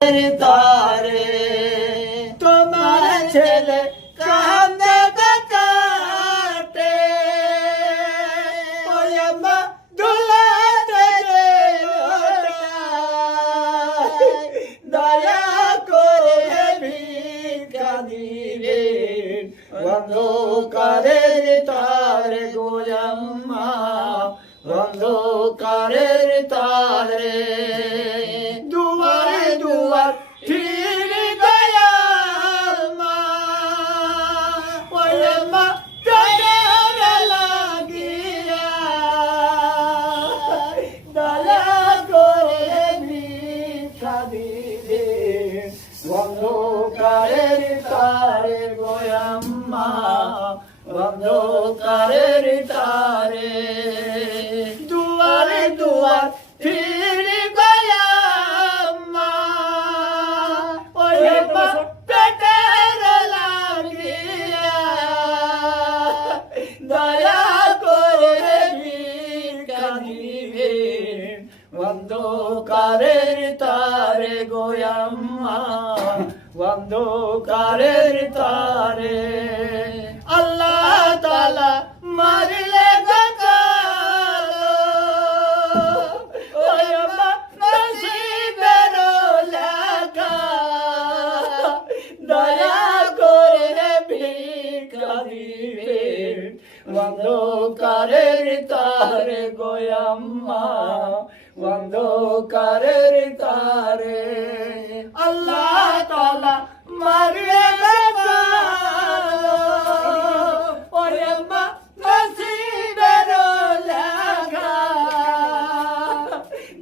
তারে তোমার ছেলে কান্দে কাটে ওই আম্মা দুলাতে দয়া করে ভিক্ষা দিবেন অন্ধকারের তারে গো আম্মা অন্ধকারের তারে দুয়ারে দুয়ার ফিরে গয়া মা ওরে মা প্রাণের লাগিয়া দয়া করে ভিক্ষা দিবে অন্ধকারের তারে গো আম্মা অন্ধকারের তারে দুয়ারে দুয়ার ফিরে গয়া মা ওরে মা পেটের লাগিয়া দয়া করে ভিক্ষা দিবেন অন্ধকারের তারে গো আম্মা অন্ধকারের তারে আল্লাহ তাআলা মারিলে গাকালো ওই আম্মা নসিবের লেখা দয়া করে ভিক্ষা দিবেন অন্ধকারের তারে গো আম্মা অন্ধকারের তারে আল্লাহ তাআলা মারিলে গাকালো ওই আম্মা নসিবের লেখা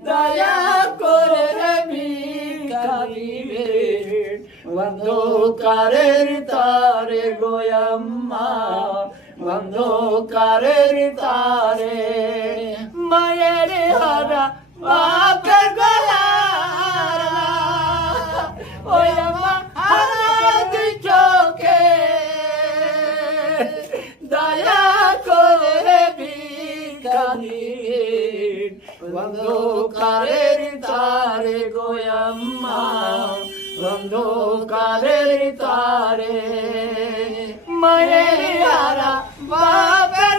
দয়া করে ভিক্ষা দিবেন অন্ধকারের তারে গো আম্মা অন্ধকারের তারে মায়ের হারা বাপের গলারা ওই আম্মা হারা দুই চোখে দয়া করে ভিক্ষা দিবেন অন্ধকারের তারে গো আম্মা অন্ধকারের তারে মায়ের হারা বাপের